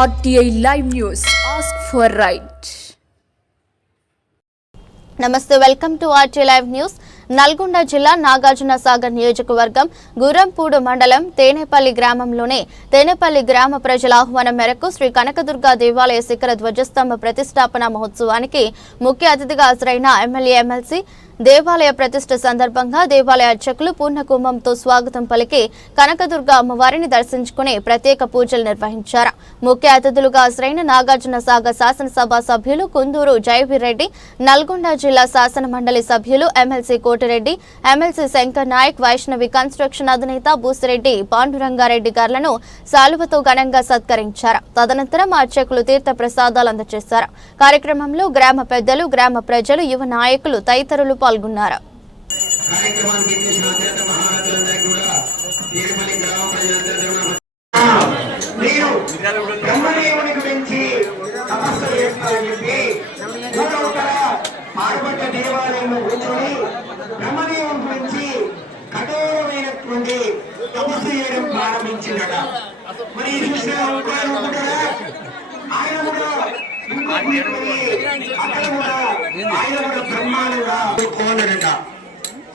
RTI Live News. Ask for right. నమస్తే, welcome to RTI Live News. Nalgonda జిల్లా నాగార్జున సాగర్ నియోజకవర్గం గుర్రంపూడు మండలం తేనేపల్లి గ్రామంలోని తేనేపల్లి గ్రామ ప్రజల ఆహ్వానం మేరకు శ్రీ కనకదుర్గ దేవాలయ శిఖర ధ్వజస్తంభ ప్రతిష్టాపన మహోత్సవానికి ముఖ్య అతిథిగా హాజరైన ఎమ్మెల్యే ఎమ్మెల్సీ దేవాలయ ప్రతిష్ఠ సందర్భంగా దేవాలయ అర్చకులు పూర్ణకుంభంతో స్వాగతం పలికి కనకదుర్గ అమ్మవారిని దర్శించుకుని ప్రత్యేక పూజలు నిర్వహించారు. ముఖ్య అతిథులుగా హాజరైన నాగార్జున సాగర్ శాసనసభ సభ్యులు కుందూరు జయవీరెడ్డి, నల్గొండ జిల్లా శాసన మండలి సభ్యులు MLC Kotireddy, MLC Shankar Naik, Vaishnavi construction అధినేత బూసిరెడ్డి పాండురంగారెడ్డి గారులను శాలువతో ఘనంగా సత్కరించారు. తదనంతరం అర్చకులు తీర్థ ప్రసాదాలు అందజేశారు. కార్యక్రమంలో గ్రామ పెద్దలు, గ్రామ ప్రజలు, యువ నాయకులు తదితరులు పాల్గొన్నారు.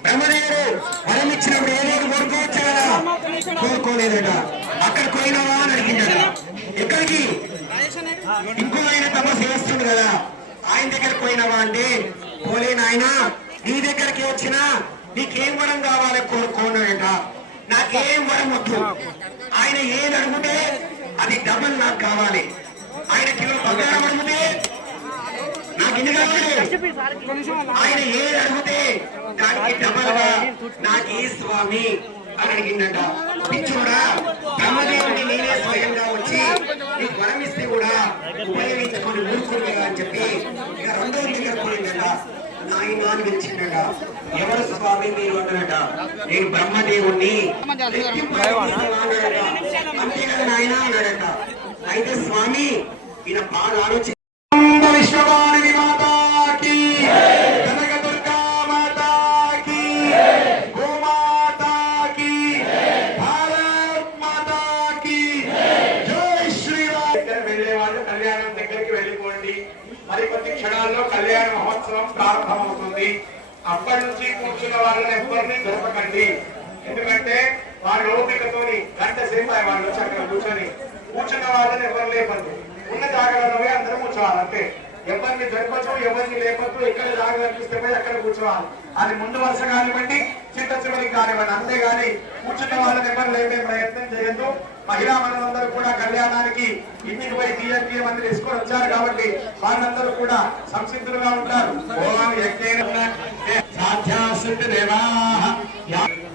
బ్రహ్మదేవుడు వరం ఇచ్చినప్పుడు ఏదైనా కోరుకోవచ్చు కదా, కోరుకోలేదట. అక్కడ పోయినావా అని అడిగిందట. ఎక్కడికి? ఇంకో ఆయన తపస్సు చేస్తుంది కదా, ఆయన దగ్గరకు పోయినావా అంటే, పోలే నాయన, నీ దగ్గరికి వచ్చినా నీకేం వరం కావాలి కోరుకోనట. నాకేం వరం వద్దు, ఆయన ఏది అడిగితే అది డబల్ నాకు కావాలి. ఆయన కిలో బంగారం అడిగితే నాకు ఇన్ని కావాలి, ఆయన ఏది అడిగితే దానికి డబల్ గా నాకు ఈ స్వామి అని అడిగిందట. పిచ్చోడా, బ్రహ్మదేవుని నేనే స్వయంగా వచ్చి నీకు వరం ఇస్తే కూడా ఉపయోగించుకొని ఊరుకునేగా అని చెప్పి ఇక రెండో దగ్గర పోయిందట. నాయన అని పిలిచిందట. ఎవరు స్వామి మీరు అన్నట. నేను బ్రహ్మదేవుణ్ణి, అంతే కదా నాయన అన్నాడట. అయితే స్వామి ఈయన బాగా ఆలోచించి విశ్వవాణి మాతాకి, కనకదుర్గా మాతాకి, గోమాతాకి, భారత్ మాతాకి జై శ్రీరామ్. వెళ్ళే వాళ్ళు కళ్యాణం దగ్గరికి వెళ్ళిపోండి. మరి కొద్ది క్షణాల్లో కళ్యాణ మహోత్సవం ప్రారంభమవుతుంది. అప్పటి నుంచి కూర్చున్న వాళ్ళని ఎవరిని దొరకకండి. ఎందుకంటే వారి ఓపికతోని గంట సేపు వాళ్ళు వచ్చి అక్కడ కూర్చున్న వాళ్ళని ఎవరు లేపద్దు. ఉన్న జాగ్రత్తలో అందరూ కూర్చోవాలి. అంతే, ఎవరిని జరపచ్చు, ఎవరిని లేపద్దు. ఎక్కడ జాగ్రత్త అనిపిస్తే పోయి అక్కడ కూర్చోవాలి. అది ముందు వరుస కానివ్వండి, చిట్ట చివరికి కానివ్వండి. అంతేగాని కూర్చున్న వాళ్ళని ఎవరు లేపే ప్రయత్నం చేయొద్దు. మహిళా మనులందరూ కూడా కళ్యాణానికి ఇంటికి పోయి తీయ మంది తీసుకొని వచ్చారు కాబట్టి వాళ్ళందరూ కూడా సంసిద్ధులుగా ఉంటారు.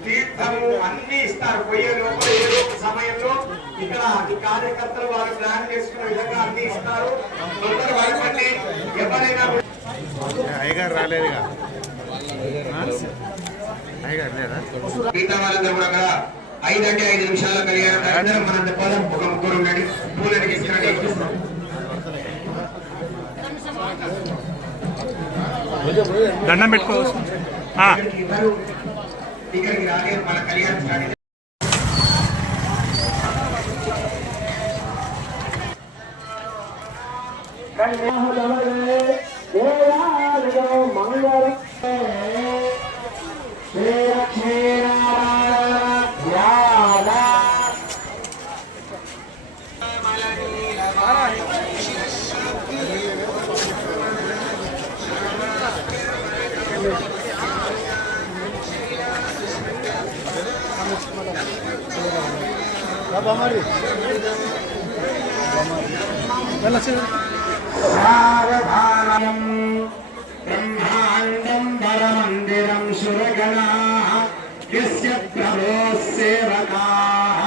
తీర్థము అన్ని ఇస్తారు. పోయే లోపల ఏదో ఒక సమయంలో ఇక్కడ ఈ కార్యకర్తలు వారు ప్లాన్ చేసుకునే విధంగా అన్ని ఇస్తారు. తొందర భయపడి ఎవరైనా మిగతా వాళ్ళందరూ కూడా 5 అంటే 5 నిమిషాల కళ్యాణం మనం చెప్పాలి. ఒక ముగ్గురు ఉండండి, పూలని తీసుకురండి. దండం పెట్టుకోవచ్చు. ఇక్కడికి రాలేదు, మన కళ్యాణం స్టార్ట్. బ్రహ్మాండం వరమందిరం సురగణాః యస్య ప్రభోః సేవకాః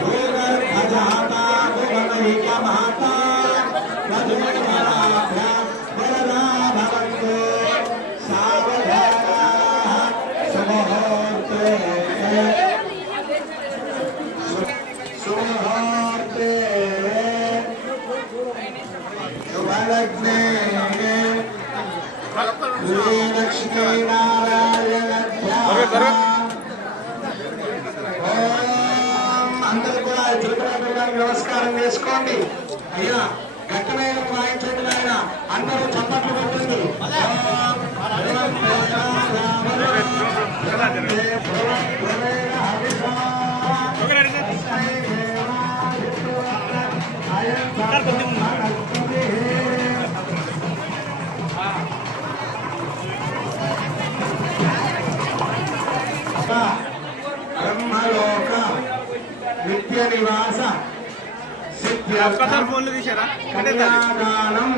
భూగర్భజాతా భువనైకమాతా వధూవరాభ్యా వరదా భవంతు సావధానాః సుముహూర్తే శుభలగ్నే లక్ష్మీనారాయణ అందరూ కూడా నమస్కారం చేసుకోండి. అయ్యా గట్టమైన వాయించండి ఆయన, అందరూ చప్పట్లు కొట్టండి. బ్రహ్మలోక నిత్య నివాస ఫోన్లు తీసారా కన్యాదానం